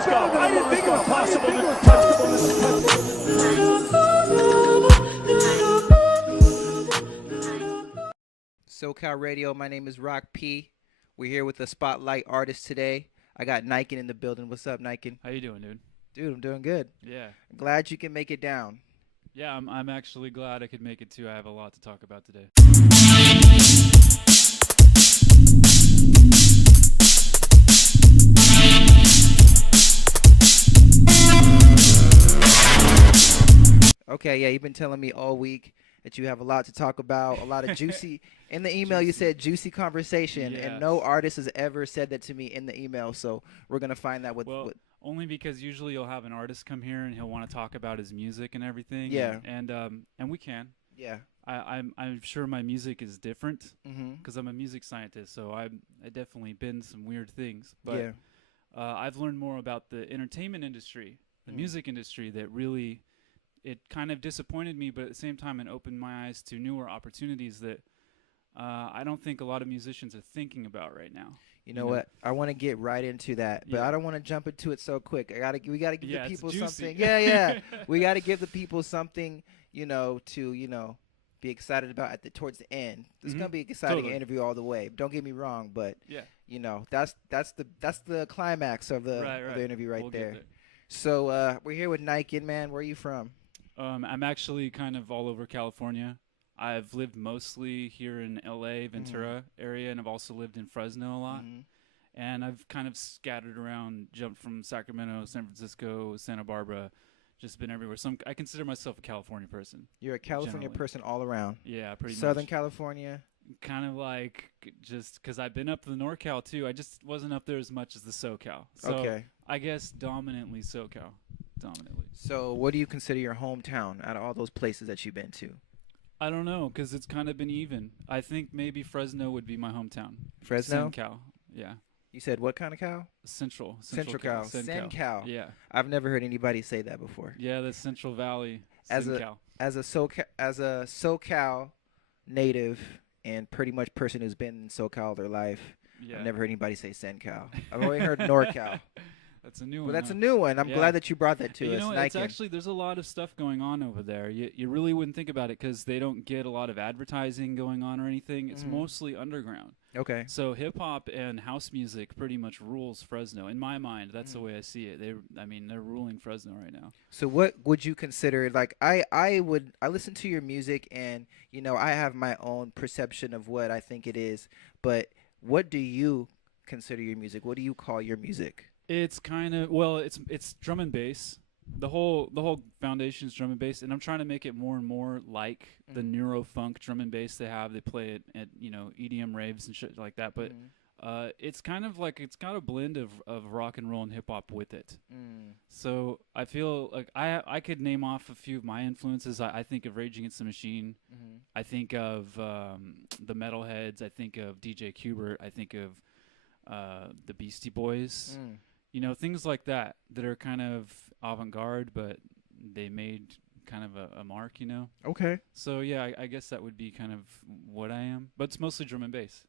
let's go. I didn't think it was possible. SoCal Radio, my name is Rock P. We're here with a spotlight artist today. I got Nykkyn in the building. What's up, Nykkyn? How you doing, dude? Dude, I'm doing good. Yeah. Glad you can make it down. Yeah, I'm actually glad I could make it too. I have a lot to talk about today. Okay, yeah, you've been telling me all week that you have a lot to talk about, a lot of juicy. In the email, you said juicy conversation, Yes. and no artist has ever said that to me in the email, so we're going to find that with... Only because usually you'll have an artist come here and he'll want to talk about his music and everything. Yeah. And we can. Yeah. I'm sure my music is different Mm-hmm. because I'm a music scientist, so I definitely been some weird things. But Yeah. I've learned more about the entertainment industry, the music industry, that really, it kind of disappointed me, but at the same time it opened my eyes to newer opportunities that I don't think a lot of musicians are thinking about right now. You know what? I want to get right into that, but Yeah. I don't want to jump into it so quick. We got to give the people it's juicy. something. Yeah. We got to give the people something, to, be excited about towards the end. It's going to be an exciting interview all the way. Don't get me wrong, but yeah. that's the climax of the of the interview right We'll there. get there. So we're here with Nykkyn, man. Where are you from? I'm actually kind of all over California. I've lived mostly here in LA, Ventura area, and I've also lived in Fresno a lot. Mm-hmm. And I've kind of scattered around, jumped from Sacramento, San Francisco, Santa Barbara, just been everywhere. So I consider myself a California person. You're a California generally. person all around. Yeah, pretty much. Southern California. Kind of like just because I've been up to the NorCal too. I just wasn't up there as much as the SoCal. So Okay. I guess dominantly SoCal. Dominantly. So what do you consider your hometown out of all those places that you've been to? I don't know, because it's kind of been even. I think maybe Fresno would be my hometown. Fresno? SoCal. Yeah. You said what kind of cow? Central Cal. SoCal. Cal. Yeah. I've never heard anybody say that before. Yeah, the Central Valley. As SoCal. as a SoCal native and pretty much person who's been in SoCal their life, Yeah. I've never heard anybody say SenCal. I've only heard NorCal. That's a new Well, one. that's huh? a new one. I'm Yeah. glad that you brought that to You us. know, it's Nykkyn. actually, there's a lot of stuff going on over there. You really wouldn't think about it because they don't get a lot of advertising going on or anything. It's mostly underground. Okay. So hip-hop and house music pretty much rules Fresno. In my mind, that's the way I see it. They're ruling Fresno right now. So what would you consider, like, I listen to your music and, I have my own perception of what I think it is, but what do you consider your music? What do you call your music? It's kind of, well, it's drum and bass. The whole foundation is drum and bass, and I'm trying to make it more and more like the neurofunk drum and bass they have. They play it at EDM raves and shit like that. But it's kind of like it's got a blend of rock and roll and hip hop with it. So I feel like I could name off a few of my influences. I think of Rage Against the Machine. I think of the Metalheads. I think of DJ Kubert. I think of the Beastie Boys. Things like that are kind of avant-garde, but they made kind of a mark, Okay. So, yeah, I guess that would be kind of what I am. But it's mostly drum and bass.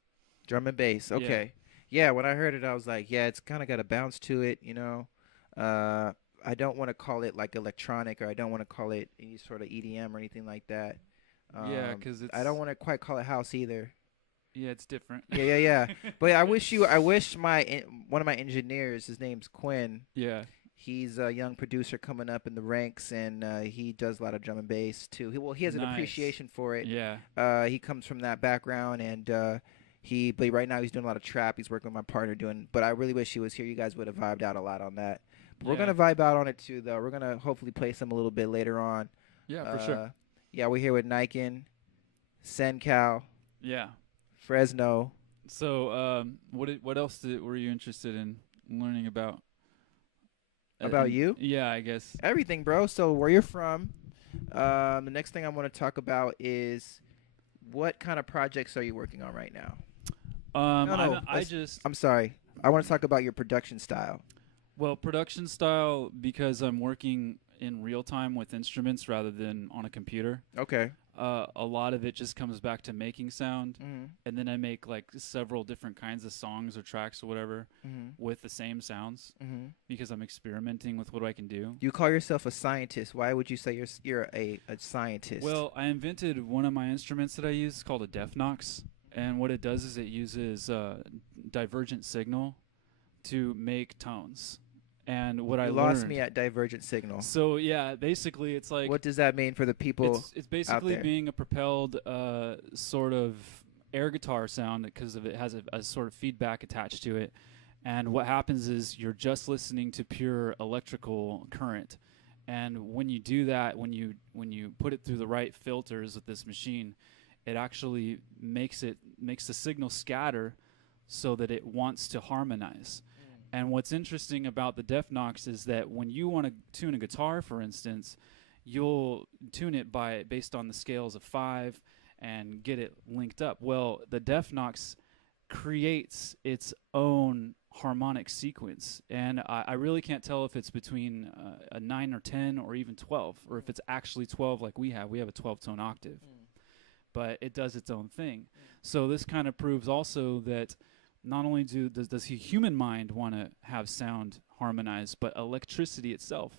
Drum and bass. Okay. Yeah, when I heard it, I was like, yeah, it's kind of got a bounce to it, I don't want to call it like electronic, or I don't want to call it any sort of EDM or anything like that. Yeah, because I don't want to quite call it house either. Yeah, it's different. Yeah. But I wish one of my engineers, his name's Quinn. Yeah. He's a young producer coming up in the ranks, and he does a lot of drum and bass too. He has an appreciation for it. Yeah. He comes from that background, and but right now he's doing a lot of trap. He's working with my partner but I really wish he was here. You guys would have vibed out a lot on that. But we're gonna vibe out on it too, though. We're gonna hopefully play some a little bit later on. Yeah, for sure. Yeah, we're here with Nykkyn, SenCal. Yeah. Fresno. So, what else were you interested in learning about? About you? Yeah, I guess. Everything, bro. So, where you're from. The next thing I want to talk about is what kind of projects are you working on right now? I'm sorry. I want to talk about your production style. Well, production style, because I'm working in real time with instruments rather than on a computer. Okay. a lot of it just comes back to making sound, Mm-hmm. and then I make like several different kinds of songs or tracks or whatever Mm-hmm. with the same sounds Mm-hmm. because I'm experimenting with what I can do. You call yourself a scientist. Why would you say you're a scientist? Well, I invented one of my instruments that I use. It's called a DEFNOX, and what it does is it uses divergent signal to make tones. And what I you learned, lost me at divergent signal. so yeah, basically it's like What does that mean for the people? it's basically there? being a propelled sort of air guitar sound because of it has a sort of feedback attached to it. And what happens is you're just listening to pure electrical current. And when you do that, when you put it through the right filters with this machine, it actually makes the signal scatter so that it wants to harmonize. And what's interesting about the DEFNOX is that when you want to tune a guitar, for instance, you'll tune it based on the scales of 5 and get it linked up. Well, the DEFNOX creates its own harmonic sequence, and I really can't tell if it's between a 9 or 10 or even 12, or if it's actually 12 like we have. We have a 12-tone octave, but it does its own thing. So this kind of proves also that not only does the human mind want to have sound harmonized, but electricity itself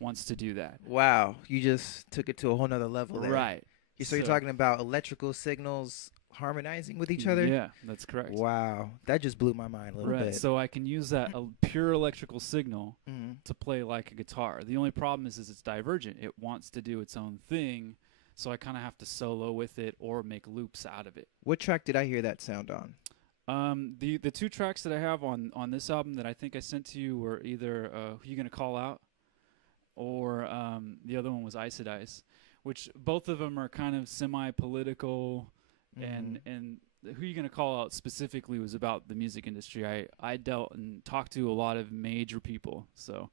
wants to do that. Wow, you just took it to a whole nother level there. Right. So you're talking about electrical signals harmonizing with each other? Yeah, that's correct. Wow, that just blew my mind a little Right. bit. So I can use that pure electrical signal Mm-hmm. to play like a guitar. The only problem is it's divergent. It wants to do its own thing, so I kind of have to solo with it or make loops out of it. What track did I hear that sound on? The 2 tracks that I have on this album that I think I sent to you were either Who You Gonna Call Out, or the other one was Ice at Ice, which both of them are kind of semi-political, and Who You Gonna Call Out specifically was about the music industry. I dealt and talked to a lot of major people, so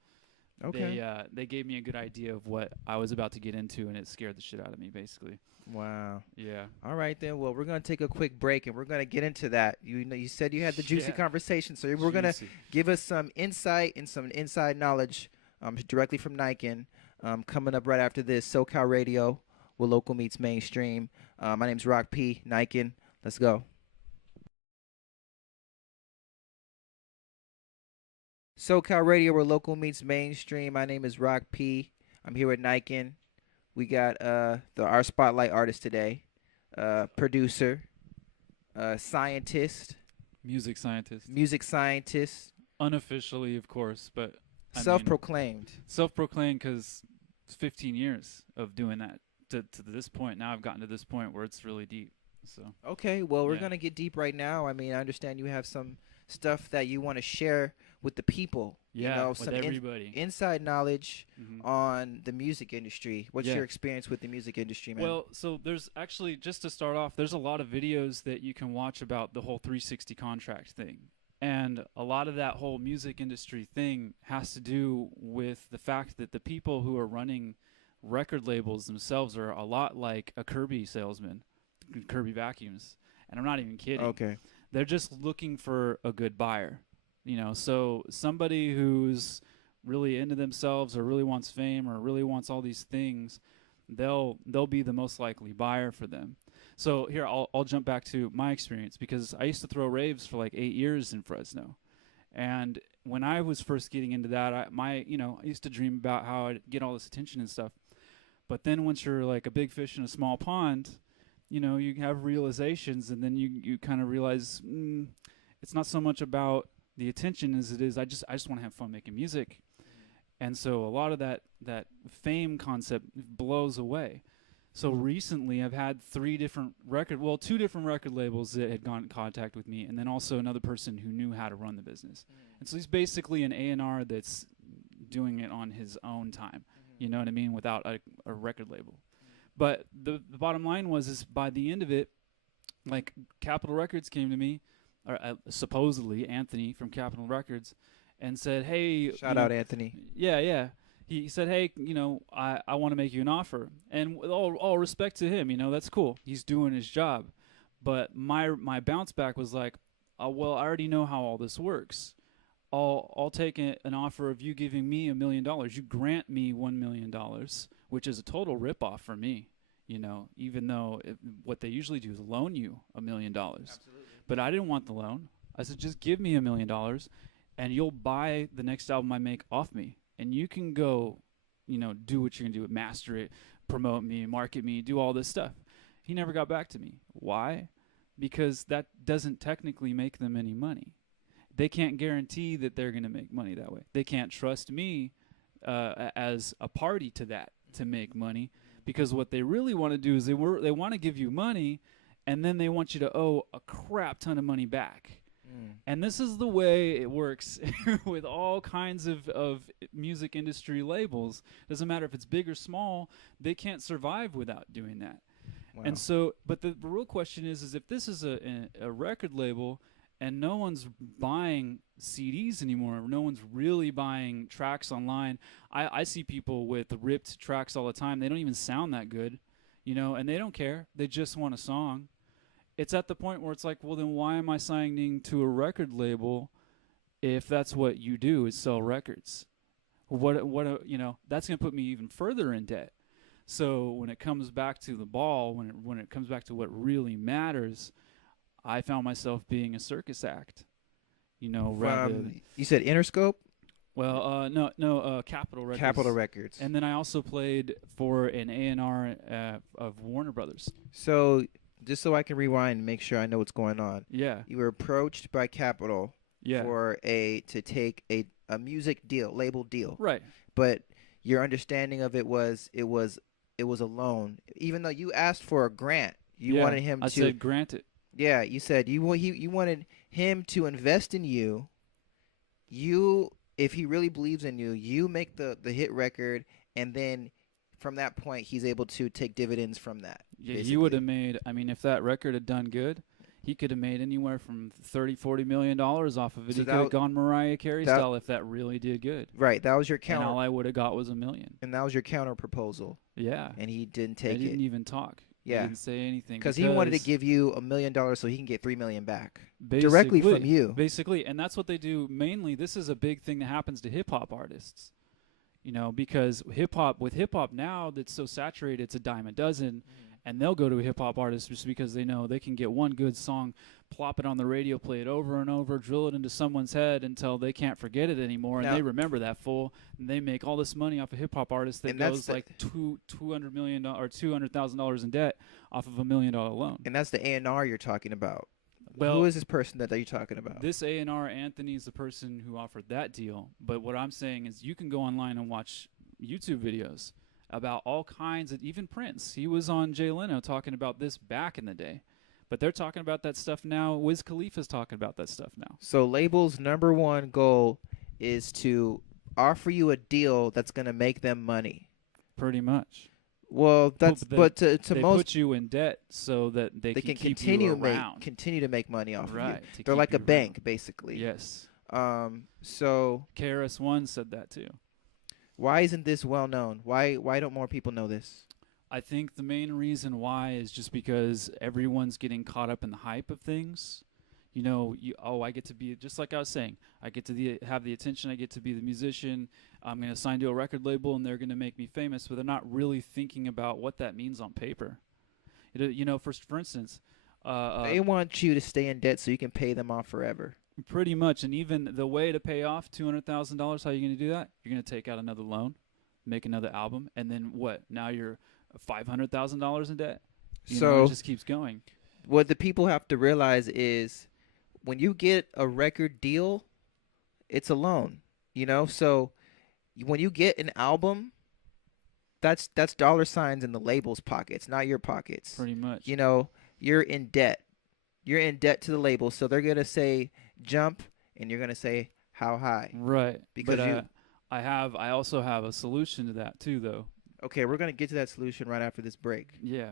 they gave me a good idea of what I was about to get into, and it scared the shit out of me, basically. Wow. Yeah. All right then. Well, we're gonna take a quick break, and we're gonna get into that. You said you had the juicy Yeah. conversation, so we're gonna Juicy. give us some insight and some inside knowledge, directly from Nykkynn. Coming up right after this, SoCal Radio, where local meets mainstream. My name's Rock P. Nykkynn. Let's go. SoCal Radio, where local meets mainstream. My name is Rock P. I'm here with Nykkynn. We got our spotlight artist today, producer, scientist, Music scientist. music scientist, Unofficially, of course, but I mean, self-proclaimed. self-proclaimed because it's 15 years of doing that to this point. Now I've gotten to this point where it's really deep. So Okay, well, we're Yeah. gonna get deep right now. I mean, I understand you have some stuff that you want to share with the people. yeah, you know, with some everybody. inside knowledge Mhm. on the music industry. What's Yeah. your experience with the music industry, man? Well, so there's actually, just to start off, there's a lot of videos that you can watch about the whole 360 contract thing. And a lot of that whole music industry thing has to do with the fact that the people who are running record labels themselves are a lot like a Kirby salesman, Kirby vacuums. And I'm not even kidding. okay. They're just looking for a good buyer. You know, so somebody who's really into themselves or really wants fame or really wants all these things, they'll be the most likely buyer for them. So here I'll jump back to my experience, because I used to throw raves for like 8 years in Fresno. And when I was first getting into that, I used to dream about how I'd get all this attention and stuff. But then once you're like a big fish in a small pond, you know, you have realizations, and then you kind of realize it's not so much about the attention as it is I just want to have fun making music. And so a lot of that fame concept blows away. So recently I've had two different record labels that had gone in contact with me, and then also another person who knew how to run the business. And so he's basically an A&R that's doing it on his own time. You know what I mean? Without a record label. But the bottom line is by the end of it, like Capitol Records came to me, or supposedly Anthony from Capitol Records, and said, "Hey, Shout out Anthony. Yeah. He said, "Hey, you know, I want to make you an offer." And with all respect to him, you know, that's cool. He's doing his job. But my bounce back was like, well, I already know how all this works. I'll take an offer of you giving me $1 million. You grant me $1 million, which is a total ripoff for me. You know, even though what they usually do is loan you $1 million. Absolutely. But I didn't want the loan. I said, just give me $1 million, and you'll buy the next album I make off me, and you can go, you know, do what you're gonna do, master it, promote me, market me, do all this stuff. He never got back to me. Why? Because that doesn't technically make them any money. They can't guarantee that they're gonna make money that way. They can't trust me as a party to that to make money, because what they really want to do is they want to give you money, and then they want you to owe a crap ton of money back. And this is the way it works with all kinds of music industry labels. Doesn't matter if it's big or small, they can't survive without doing that. Wow. And so, but the real question is if this is a record label and no one's buying CDs anymore, no one's really buying tracks online. I see people with ripped tracks all the time. They don't even sound that good, you know, and they don't care. They just want a song. It's at the point where it's like, well, then why am I signing to a record label if that's what you do is sell records? You know, that's going to put me even further in debt. So when it comes back to the ball, when it comes back to what really matters, I found myself being a circus act. You know, rather. You said Interscope? Well, no, Capitol Records. Capitol Records. And then I also played for an A&R of Warner Brothers. So, just so I can rewind and make sure I know what's going on. Yeah. You were approached by Capitol for to take a music deal, label deal. Right. But your understanding of it was a loan. Even though you asked for a grant, you wanted him to. I said grant it. Yeah, you said you wanted him to invest in you. If he really believes in you, you make the hit record, and then from that point, he's able to take dividends from that. Yeah, he would have made. I mean, if that record had done good, he could have made anywhere from $30-40 million off of it. So he could have gone Mariah Carey style if that really did good. Right, that was your counter. And all I would have got was $1 million. And that was your counter proposal. Yeah. And he didn't take it. He didn't even talk. Yeah. He didn't say anything. Because he wanted to give you $1 million so he can get $3 million back Basically, directly from you. Basically, and that's what they do mainly. This is a big thing that happens to hip hop artists. You know, because with hip hop now that's so saturated, it's a dime a dozen, and they'll go to a hip hop artist just because they know they can get one good song, plop it on the radio, play it over and over, drill it into someone's head until they can't forget it anymore, and they remember that fool, and they make all this money off a hip hop artist that goes like $200 million or $200,000 in debt off of $1 million loan. And that's the A&R you're talking about. Well, who is this person that you're talking about? This A&R Anthony is the person who offered that deal. But what I'm saying is you can go online and watch YouTube videos about all kinds of, even Prince. He was on Jay Leno talking about this back in the day. But they're talking about that stuff now. Wiz Khalifa's talking about that stuff now. So label's number one goal is to offer you a deal that's going to make them money. Pretty much. Well, that's but to they most put you in debt so that they can keep continue you around. continue to make money off of you. To They're like a you bank, around. basically. Yes. So KRS-One said that too. Why isn't this well known? Why don't more people know this? I think the main reason why is just because everyone's getting caught up in the hype of things. You know, I get to be, just like I was saying, I get to have the attention, I get to be the musician, I'm going to sign to a record label and they're going to make me famous, but they're not really thinking about what that means on paper. You know, for instance... they want you to stay in debt so you can pay them off forever. Pretty much, and even the way to pay off $200,000, how are you going to do that? You're going to take out another loan, make another album, and then what? Now you're $500,000 in debt? You know, it just keeps going. What the people have to realize is when you get a record deal, it's a loan, you know? So when you get an album, that's dollar signs in the label's pockets, not your pockets. Pretty much. You know, you're in debt. You're in debt to the label, so they're going to say jump, and you're going to say how high. Right. Because I also have a solution to that too, though. Okay, we're going to get to that solution right after this break. Yeah.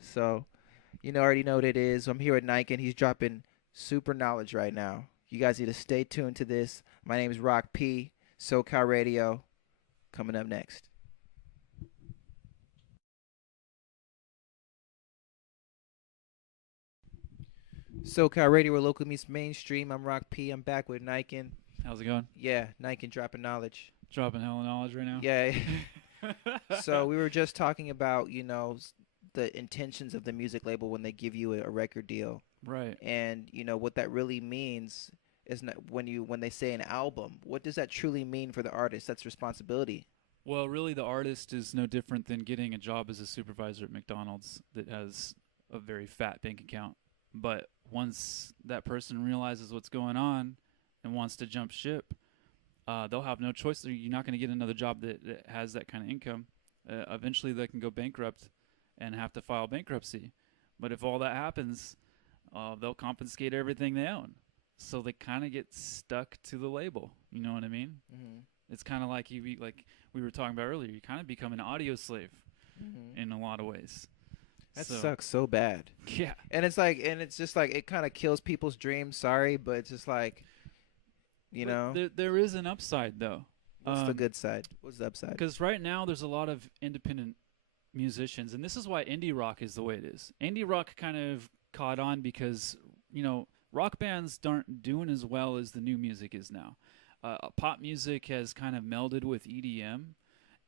So, you already know what it is. I'm here at Nykkynn. He's dropping super knowledge right now. You guys need to stay tuned to this. My name is Rock P, SoCal Radio. Coming up next. SoCal Radio, where local meets mainstream. I'm Rock P. I'm back with Nykkynn. How's it going? Yeah, Nykkynn dropping knowledge. Dropping hell of knowledge right now. Yeah. So we were just talking about, the intentions of the music label when they give you a record deal. Right. And you know what that really means is not when they say an album. What does that truly mean for the artist? That's responsibility. Well, really, the artist is no different than getting a job as a supervisor at McDonald's that has a very fat bank account. But once that person realizes what's going on and wants to jump ship, they'll have no choice. You're not going to get another job that has that kind of income. Eventually, they can go bankrupt and have to file bankruptcy. But if all that happens, they'll confiscate everything they own. So they kind of get stuck to the label. You know what I mean? Mm-hmm. It's kind of like like we were talking about earlier. You kind of become an audio slave in a lot of ways. That sucks so bad. Yeah. And it's just like it kind of kills people's dreams. Sorry, but it's just like, you know. There is an upside though. What's the good side? What's the upside? Because right now there's a lot of independent musicians, and this is why indie rock is the way it is. Indie rock kind of caught on because, you know, rock bands aren't doing as well as the new music is now. Pop music has kind of melded with EDM,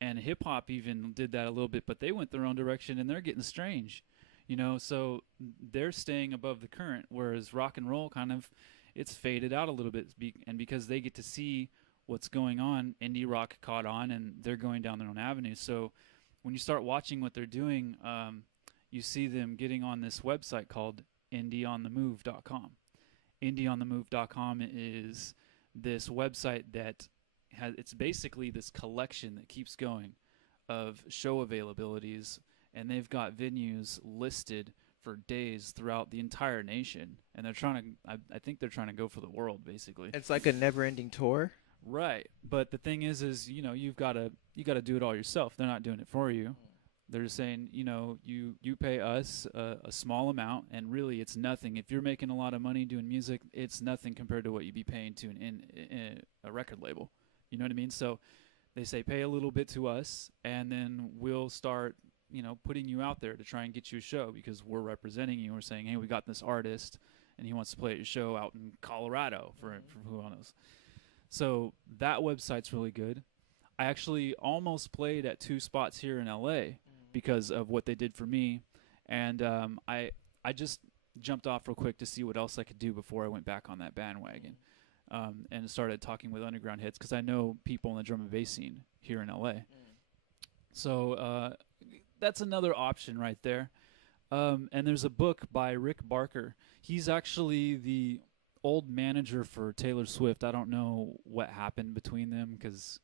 and hip-hop even did that a little bit, but they went their own direction, and they're getting strange, you know, so they're staying above the current, whereas rock and roll kind of, it's faded out a little bit, and because they get to see what's going on, indie rock caught on, and they're going down their own avenue. So when you start watching what they're doing, you see them getting on this website called indieonthemove.com. Indieonthemove.com is this website that it's basically this collection that keeps going of show availabilities, and they've got venues listed for days throughout the entire nation, and they're trying to I think they're trying to go for the world, basically. It's like a never-ending tour. Right. But the thing is you know, you got to do it all yourself. They're not doing it for you. They're just saying, you know, you pay us a small amount, and really it's nothing. If you're making a lot of money doing music, it's nothing compared to what you'd be paying to a record label. You know what I mean? So they say pay a little bit to us, and then we'll start, you know, putting you out there to try and get you a show because we're representing you. We're saying, hey, we got this artist, and he wants to play at your show out in Colorado for who knows. So that website's really good. I actually almost played at 2 spots here in LA because of what they did for me, and I just jumped off real quick to see what else I could do before I went back on that bandwagon, and started talking with underground hits because I know people in the drum and bass scene here in LA. So that's another option right there. And there's a book by Rick Barker. He's actually the old manager for Taylor Swift. I don't know what happened between them because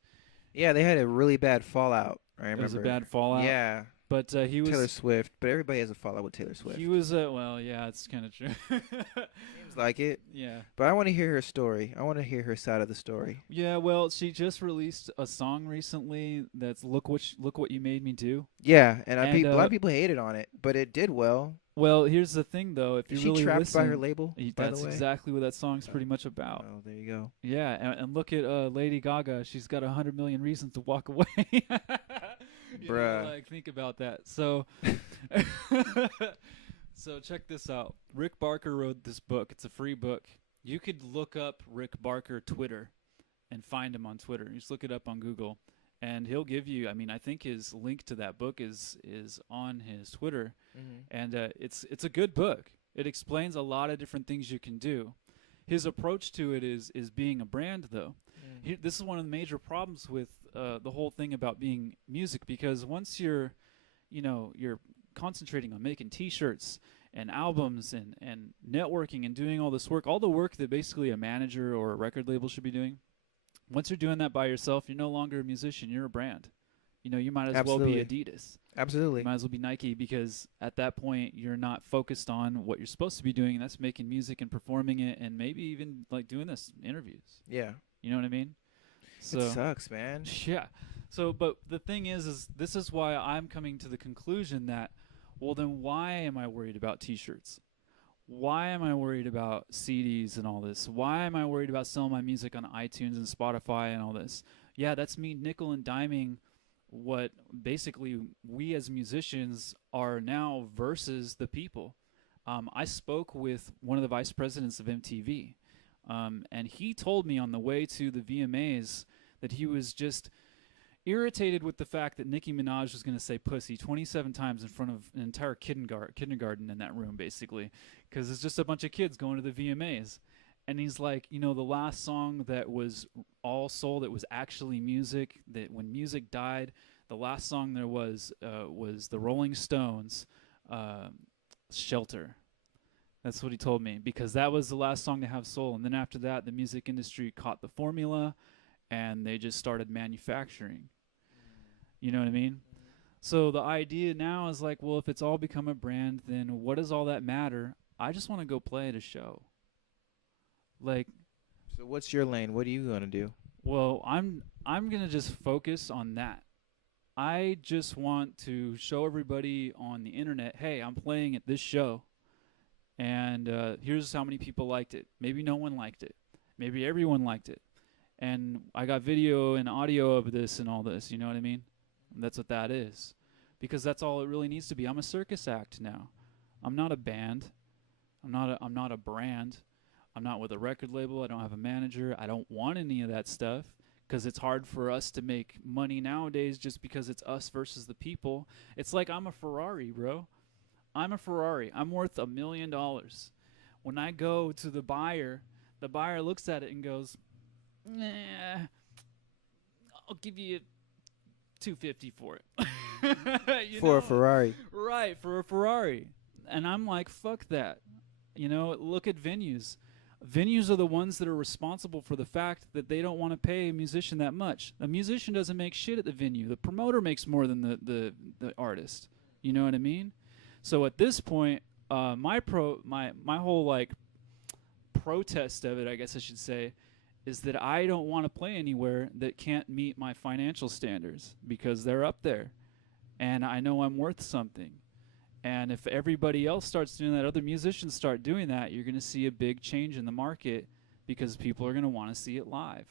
Yeah, they had a really bad fallout. I remember. it was a bad fallout. Yeah. But he was Taylor Swift, but everybody has a fallout with Taylor Swift. He was well, yeah, it's kind of true. Seems like it. Yeah. But I want to hear her story. I want to hear her side of the story. Yeah, well, she just released a song recently that's "Look What You Made Me Do." Yeah, and, And, a lot of people hated on it, but it did well. Well, here's the thing, though. If you Is she really trapped listen, by her label? By that's the way? exactly what that song's pretty much about. Oh, there you go. Yeah, and look at Lady Gaga. She's got 100 million reasons to walk away. You know, Bruh. like, think about that. So, so check this out. Rick Barker wrote this book. It's a free book. You could look up Rick Barker Twitter and find him on Twitter. You just look it up on Google, and he'll give you. I mean, I think his link to that book is on his Twitter, and it's a good book. It explains a lot of different things you can do. His approach to it is being a brand, though. This is one of the major problems with the whole thing about being music, because once you're concentrating on making T-shirts and albums and networking and doing all this work, all the work that basically a manager or a record label should be doing. Once you're doing that by yourself, you're no longer a musician. You're a brand. You know, you might as well be Adidas. Absolutely. You might as well be Nike, because at that point you're not focused on what you're supposed to be doing, and that's making music and performing it, and maybe even like doing this interviews. Yeah. You know what I mean? So It sucks, man. yeah. So, but the thing is this is why I'm coming to the conclusion that, well, then why am I worried about T-shirts? Why am I worried about CDs and all this? Why am I worried about selling my music on iTunes and Spotify and all this? Yeah, that's me nickel and diming what basically we as musicians are now versus the people. I spoke with one of the vice presidents of MTV, and he told me on the way to the VMAs that he was just, irritated with the fact that Nicki Minaj was going to say pussy 27 times in front of an entire kindergarten in that room, basically, because it's just a bunch of kids going to the VMAs. And he's like, you know, the last song that was all soul, that was actually music, that when music died, the last song there was the Rolling Stones, Shelter. That's what he told me, because that was the last song to have soul. And then after that, the music industry caught the formula, and they just started manufacturing. You know what I mean? So the idea now is like, well, if it's all become a brand, then what does all that matter? I just want to go play at a show. Like, So what's your lane? What are you gonna do? well, I'm gonna just focus on that. I just want to show everybody on the internet, hey, I'm playing at this show, and here's how many people liked it. Maybe no one liked it. Maybe everyone liked it. And I got video and audio of this and all this, you know what I mean? And that's what that is. Because that's all it really needs to be. I'm a circus act now. I'm not a band. I'm not a brand. I'm not with a record label. I don't have a manager. I don't want any of that stuff, because it's hard for us to make money nowadays just because it's us versus the people. It's like I'm a Ferrari, bro. I'm a Ferrari. I'm worth $1 million. When I go to the buyer looks at it and goes, nah, I'll give you $250 for it. For a Ferrari. Right, for a Ferrari. And I'm like, fuck that. You know, look at venues. Venues are the ones that are responsible for the fact that they don't want to pay a musician that much. A musician doesn't make shit at the venue. The promoter makes more than the artist. You know what I mean? So at this point, my whole like protest of it, I guess I should say, is that I don't want to play anywhere that can't meet my financial standards, because they're up there, and I know I'm worth something. And if everybody else starts doing that, other musicians start doing that, you're going to see a big change in the market, because people are going to want to see it live.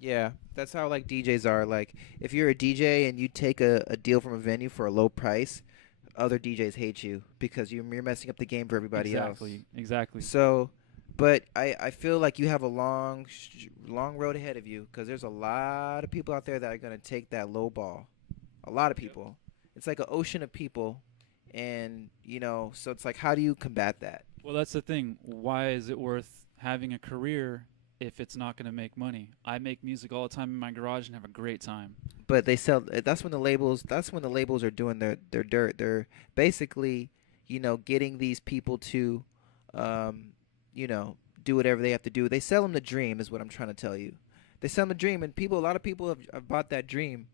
Yeah, that's how like DJs are. Like if you're a DJ and you take a deal from a venue for a low price, other DJs hate you because you're messing up the game for everybody else. Exactly. So, but I feel like you have a long road ahead of you, because there's a lot of people out there that are going to take that low ball. A lot of people. It's like an ocean of people. And, you know, so it's like, how do you combat that? Well, that's the thing. Why is it worth having a career if it's not going to make money? I make music all the time in my garage and have a great time. But they sell. That's when the labels are doing their dirt. They're basically, you know, getting these people to, you know, do whatever they have to do. They sell them the dream, is what I'm trying to tell you. They sell them the dream, and a lot of people have bought that dream.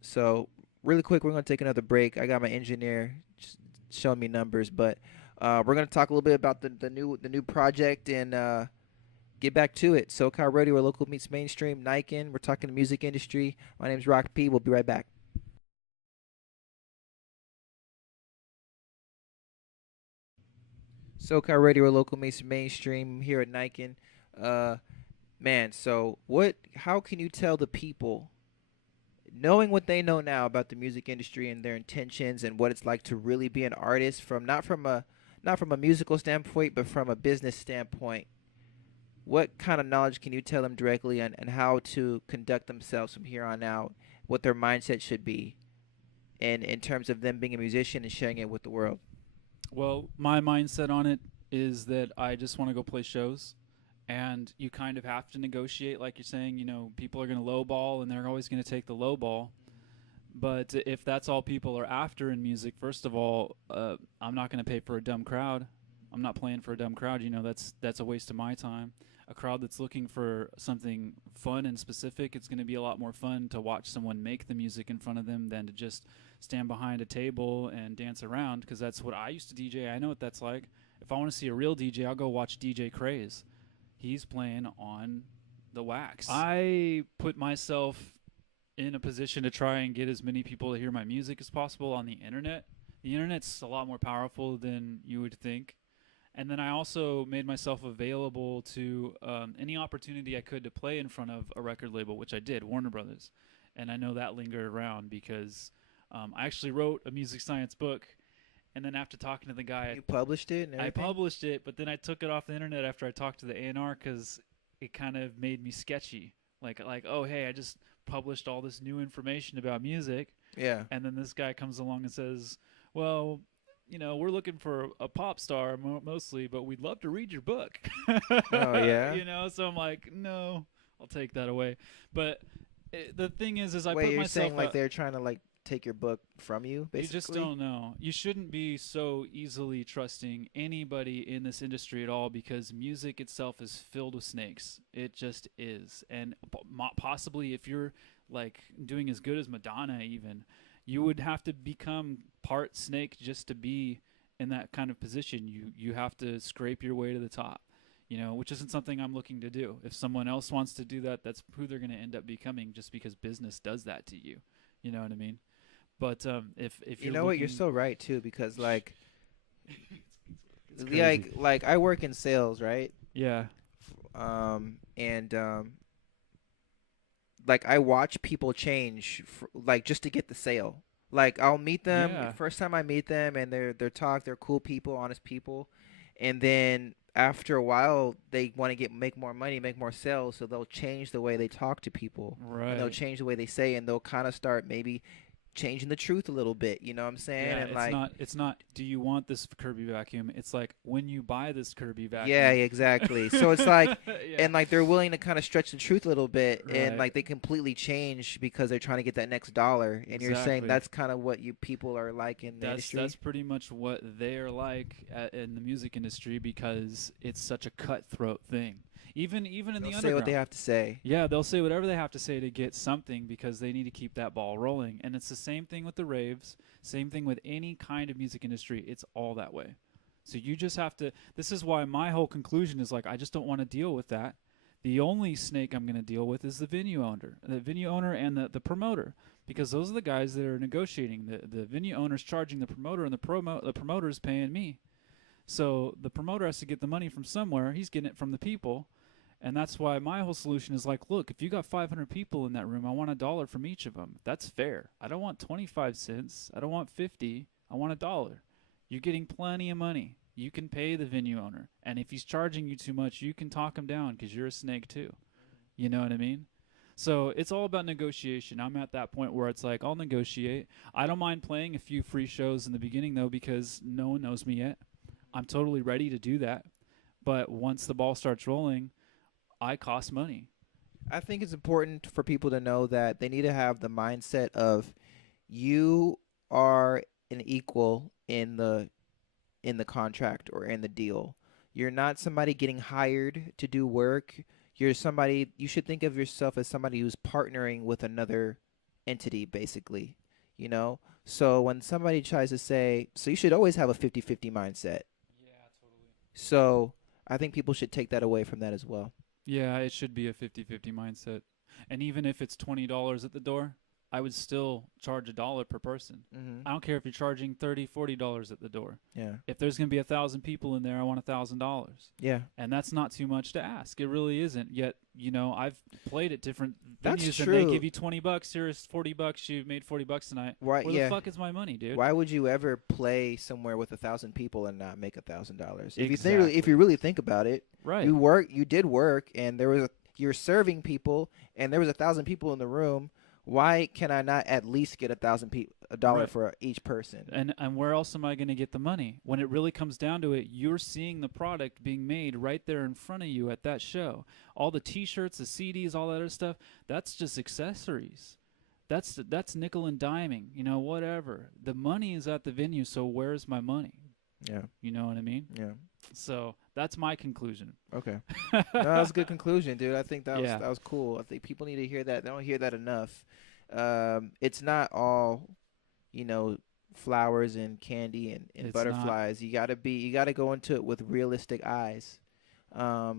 So really quick, we're gonna take another break. I got my engineer showing me numbers, but we're gonna talk a little bit about the new project and get back to it. SoCal Radio, where local meets mainstream. Nykkynn, we're talking the music industry. My name's Rock P. We'll be right back. SoCal Radio, where local meets mainstream. Here at Nykkynn. Man, so how can you tell the people, knowing what they know now about the music industry and their intentions and what it's like to really be an artist, not from a musical standpoint, but from a business standpoint, what kind of knowledge can you tell them directly and how to conduct themselves from here on out, what their mindset should be, and in terms of them being a musician and sharing it with the world? Well, my mindset on it is that I just want to go play shows, and you kind of have to negotiate, like you're saying. You know, people are going to lowball, and they're always going to take the lowball. But if that's all people are after in music, first of all, I'm not going to pay for a dumb crowd. I'm not playing for a dumb crowd. You know, that's a waste of my time. A crowd that's looking for something fun and specific, it's going to be a lot more fun to watch someone make the music in front of them than to just stand behind a table and dance around, because that's what I used to DJ. I know what that's like. If I want to see a real DJ, I'll go watch DJ Craze. He's playing on the wax. I put myself in a position to try and get as many people to hear my music as possible on the internet. The internet's a lot more powerful than you would think. And then I also made myself available to any opportunity I could to play in front of a record label, which I did, Warner Brothers. And I know that lingered around because I actually wrote a music science book. And then after talking to the guy, You published it and everything? I published it, but then I took it off the internet after I talked to the A&R because it kind of made me sketchy. Like, oh, hey, I just published all this new information about music, Yeah. and then this guy comes along and says, well, we're looking for a pop star mostly, but we'd love to read your book. Oh yeah. So I'm like, no, I'll take that away. But the thing is I Wait, put you're myself saying like out. they're trying to like take your book from you, basically? You just don't know. You shouldn't be so easily trusting anybody in this industry at all, because music itself is filled with snakes. It just is. And possibly if you're like doing as good as Madonna even, you would have to become part snake just to be in that kind of position. You have to scrape your way to the top, which isn't something I'm looking to do. If someone else wants to do that, that's who they're going to end up becoming, just because business does that to you. You know what I mean? But if You know what, you're so right too, because like it's crazy. like I work in sales, right? Yeah. And like I watch people change like just to get the sale. Like I'll meet them Yeah. first time I meet them, and they're they're cool people, honest people, and then after a while they want to make more money, make more sales, so they'll change the way they talk to people. Right. And they'll change the way they say, and they'll kind of start maybe changing the truth a little bit, you know what I'm saying? Yeah, And it's not do you want this Kirby vacuum? It's like, when you buy this Kirby vacuum. yeah, exactly. So it's like Yeah. and like they're willing to kind of stretch the truth a little bit, and Right. like they completely change because they're trying to get that next dollar. And you're saying Exactly. that's kind of what you people are like in the industry. That's pretty much what they're like in the music industry, because it's such a cutthroat thing. Even in They'll the underground. say what they have to say. Yeah, they'll say whatever they have to say to get something, because they need to keep that ball rolling. And it's the same thing with the raves, same thing with any kind of music industry. It's all that way. So you just have to, this is why my whole conclusion is like, I just don't want to deal with that. The only snake I'm going to deal with is the venue owner and the promoter, because those are the guys that are negotiating. The venue owner's charging the promoter, and the promoter's paying me. So the promoter has to get the money from somewhere. He's getting it from the people. And that's why my whole solution is like, look, if you got 500 people in that room, I want $1 from each of them. That's fair. I don't want 25 cents. I don't want 50. I want $1. You're getting plenty of money. You can pay the venue owner. And if he's charging you too much, you can talk him down, because you're a snake too. You know what I mean? So it's all about negotiation. I'm at that point where it's like, I'll negotiate. I don't mind playing a few free shows in the beginning, though, because no one knows me yet. I'm totally ready to do that. But once the ball starts rolling, I cost money. I think it's important for people to know that they need to have the mindset of you are an equal in the contract or in the deal. You're not somebody getting hired to do work. You're somebody, you should think of yourself as somebody who's partnering with another entity, basically, you know? So when somebody tries to say, so you should always have a 50-50 mindset. Yeah, totally. So I think people should take that away from that as well. Yeah, it should be a 50-50 mindset. And even if it's $20 at the door, I would still charge $1 per person. Mm-hmm. I don't care if you're charging $30, $40 at the door. Yeah. If there's going to be 1,000 people in there, I want $1,000. Yeah. And that's not too much to ask. It really isn't. Yet, I've played at different That's venues, true. and they give you $20. Here's $40. You made $40 tonight. Why? Where the fuck is my money, dude? Why would you ever play somewhere with 1,000 people and not make $1,000? Exactly. If you really think about it, Right. you did work, and you're serving people, and there was 1,000 people in the room. Why can I not at least get $1,000 Right. for each person? And where else am I going to get the money? When it really comes down to it, you're seeing the product being made right there in front of you at that show. All the T-shirts, the CDs, all that other stuff, that's just accessories. That's nickel and diming, whatever. The money is at the venue, so where's my money? Yeah. You know what I mean? Yeah. So that's my conclusion. Okay. No, that was a good conclusion, dude. I think that Yeah. was cool. I think people need to hear that. They don't hear that enough. It's not all, flowers and candy and It's butterflies. You gotta go into it with realistic eyes. So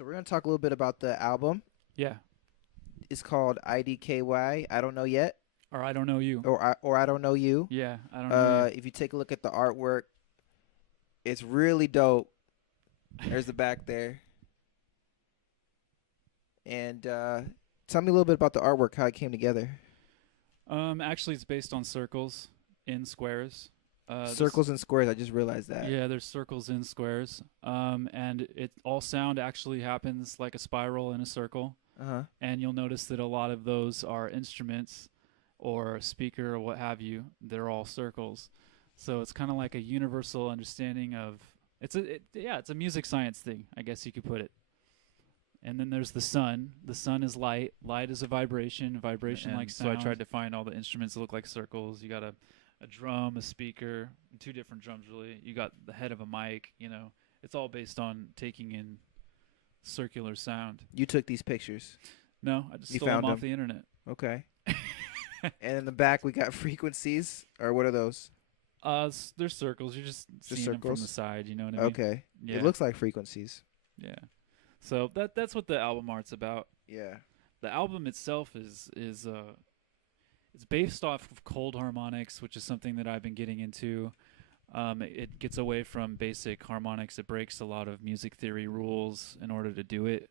we're gonna talk a little bit about the album. Yeah. It's called IDKY. I don't know yet, Or I don't know you. or I don't know you. Yeah, I don't know you. If you take a look at the artwork, it's really dope. There's the back there. And tell me a little bit about the artwork, how it came together. Actually, it's based on circles in squares. Circles and squares. I just realized that. Yeah, there's circles in squares. And all sound actually happens like a spiral in a circle. and you'll notice that a lot of those are instruments or a speaker or what have you. They're all circles. So it's kind of like a universal understanding of it's a music science thing, I guess you could put it. And then there's the sun. The sun is light. Light is a vibration. Vibration like sound. So I tried to find all the instruments that look like circles. You got a drum, a speaker, 2 different drums really. You got the head of a mic. You know, it's all based on taking in circular sound. You took these pictures? No, I just stole them off the internet. Okay. And in the back we got frequencies, or what are those? They're circles. You're just seeing them from the side. You know what I mean? Okay. Yeah. It looks like frequencies. Yeah. So that's what the album art's about. Yeah. The album itself is it's based off of cold harmonics, which is something that I've been getting into. It gets away from basic harmonics. It breaks a lot of music theory rules in order to do it.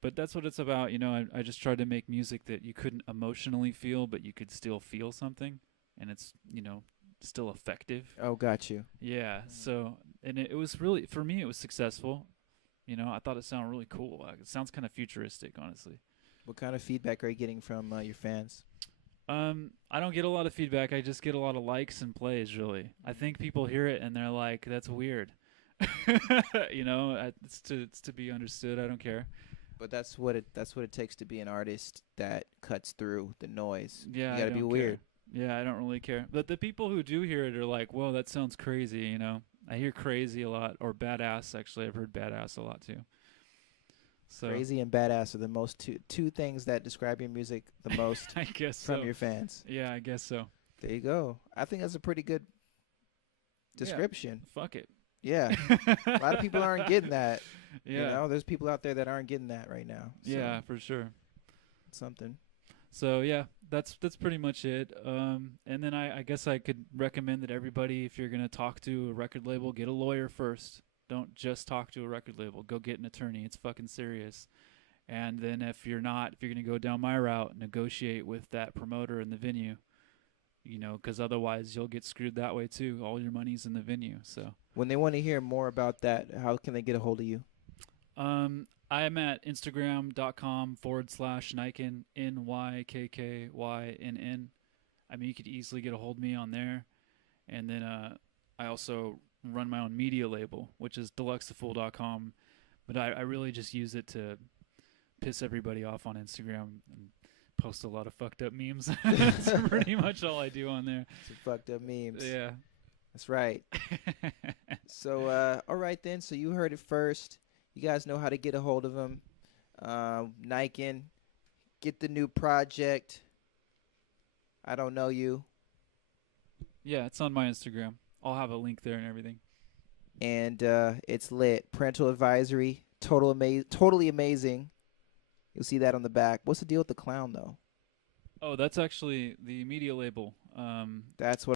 But that's what it's about. You know, I just tried to make music that you couldn't emotionally feel, but you could still feel something, and it's, you know, still effective. Oh, got you. Yeah. So, and it was really, for me, it was successful. You know, I thought it sounded really cool. It sounds kind of futuristic, honestly. What kind of feedback are you getting from your fans? I don't get a lot of feedback. I just get a lot of likes and plays, really. I think people hear it and they're like, that's weird. You know, it's to be understood. I don't care. But that's what it takes to be an artist that cuts through the noise. Yeah, you gotta be weird. Yeah, I don't really care. But the people who do hear it are like, whoa, that sounds crazy, you know. I hear crazy a lot, or badass, actually. I've heard badass a lot, too. So Crazy and badass are the most two things that describe your music the most I guess from your fans. Yeah, I guess so. There you go. I think that's a pretty good description. Yeah, fuck it. Yeah. A lot of people aren't getting that. Yeah. You know, there's people out there that aren't getting that right now. So Yeah, for sure. Something. So yeah, that's pretty much it. And then I guess I could recommend that everybody, if you're gonna talk to a record label, get a lawyer first. Don't just talk to a record label. Go get an attorney. It's fucking serious. And then if you're gonna go down my route, negotiate with that promoter in the venue. You know, because otherwise you'll get screwed that way too. All your money's in the venue. So when they want to hear more about that, how can they get a hold of you? I am at Instagram.com/Nykkynn, NYKKYNN. I mean, you could easily get a hold of me on there. And then I also run my own media label, which is deluxethefool.com. But I really just use it to piss everybody off on Instagram and post a lot of fucked up memes. That's pretty much all I do on there. Some fucked up memes. Yeah. That's right. So, all right then. So you heard it first. You guys know how to get a hold of him. Nykkynn, get the new project. I don't know you. Yeah, it's on my Instagram. I'll have a link there and everything. And it's lit. Parental advisory. Totally amazing. You'll see that on the back. What's the deal with the clown, though? Oh, that's actually the media label. That's what